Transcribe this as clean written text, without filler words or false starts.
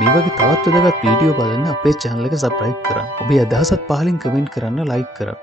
මේ වගේ තවත් වැදගත් වීඩියෝ බලන්න අපේ channel එක subscribe කරන්න. ඔබේ අදහසත් පහලින් comment කරන්න, like කරන්න.